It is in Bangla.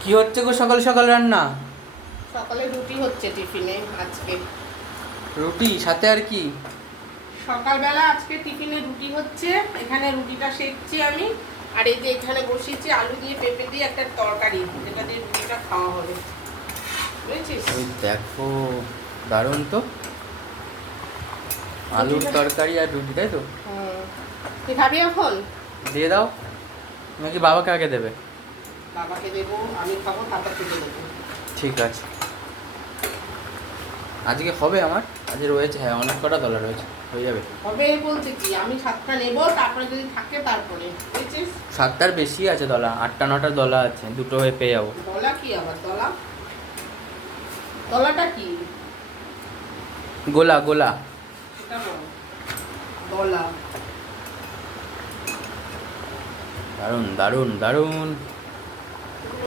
কি হচ্ছে গো সকাল সকাল রান্না? সকালে রুটি হচ্ছে টিফিনে আজকে। রুটি সাথে আর কি? সকালবেলা আজকে টিফিনে রুটি হচ্ছে, এখানে রুটিটা সেকছি আমি। আর এই যে এখানে বসিয়েছি আলু দিয়ে পেঁপে দিয়ে একটা তরকারি, যেটা দিয়ে রুটিটা খাওয়া হবে, বুঝেছিস? ওই দেখো, দারুণ তো। আলুর তরকারি আর রুটি, তাই তো? তুই খাবি এখন? দিয়ে দাও। নাকি বাবাকে আগে দেবে? বাবাকে দেবো, আমি খাবো, তারপর তুলে দেবো। ঠিক আছে। আজকে হবে আমার, আজকে রয়েছে, হ্যাঁ অনেক কটা দলা রয়েছে, হয়ে যাবে। হবে বলতে কি, আমি 7টা নেবো, তারপরে যদি থাকে তারপরে, বুঝেছিস? 7টার বেশি আছে দলা, 8টা 9টার দলা আছে, দুটো হয়ে পেয়ে যাবো। দলা কি আবার দলা? দলাটা কি? গোলা গোলা। সেটা বল। দলা। দারুণ দারুণ দারুণ।